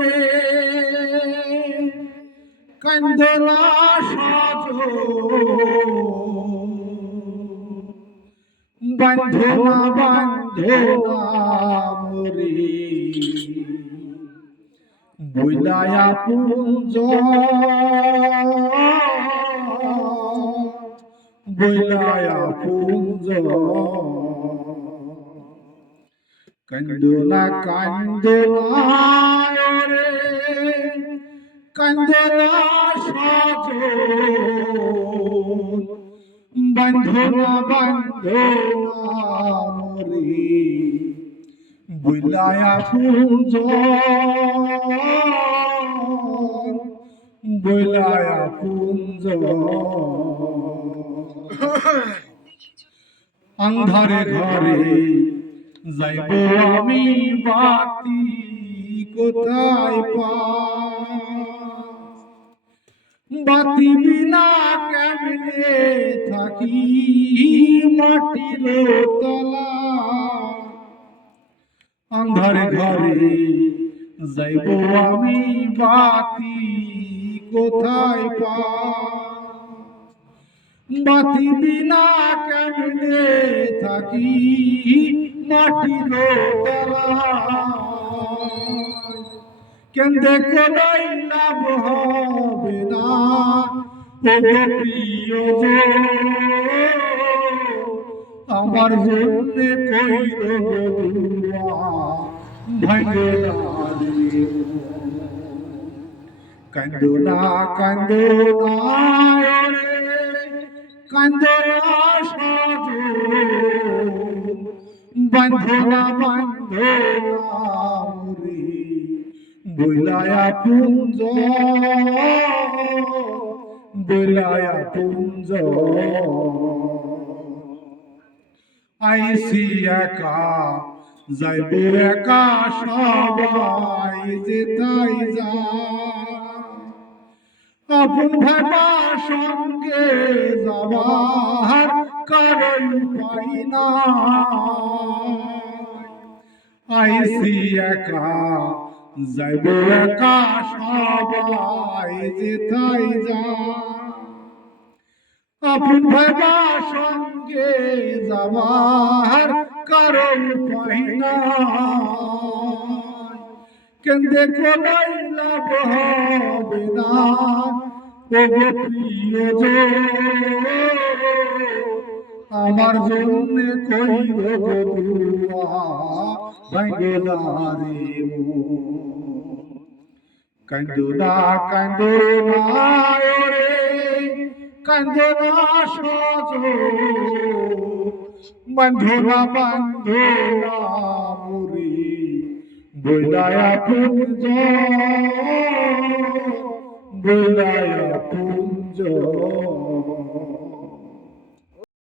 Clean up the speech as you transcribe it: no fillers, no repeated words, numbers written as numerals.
রে কন্দনা সাজো বন্ধনা বন্ধনা মরে বইলায়া পুঞ্জ বইলায়া পুঞ্জ কন্দনা কন্দনা রে কন্দনা সাজো বন্ধনা বন্ধনা মরে বইলায়া পুঞ্জ বইলায়া পুঞ্জ অন্ধারে ঘরে যাইব আমি বাতি কোথায় বাতি বিনা কেমনে থাকি মাটির তলা অন্ধারে ঘরে যাইব আমি বাতি কোথায় বাতি বিনা কেমনে থাকি মাটির তলা কেন্দে কোলাই লাভ হবে না প্রিয় আমার জন্য কইর কন্দনা কন্দনা কন্দনা সাজো বন্ধনা বন্ধনা রে বইলায়া পুঞ্জ বইলায়া পুঞ্জ আইসি একা যাইব একা সবাই যেতাই যা আপন ভাবা সঙ্গে যাবার কারণ পাই না আইসি একা যাইব একা সবাই যেতাই যা আপন ভাবা সঙ্গে যাবার কারণ পাই না কেন্দে কোলাই লাভ হবে না প্রিয় আমার জন্য কইর ভাঙ্গলারে কন্দনা কন্দনা রে কন্দনা সাজো বন্ধনা বন্ধনা মরে বইলায়া পুঞ্জ বইলায়া পুঞ্জ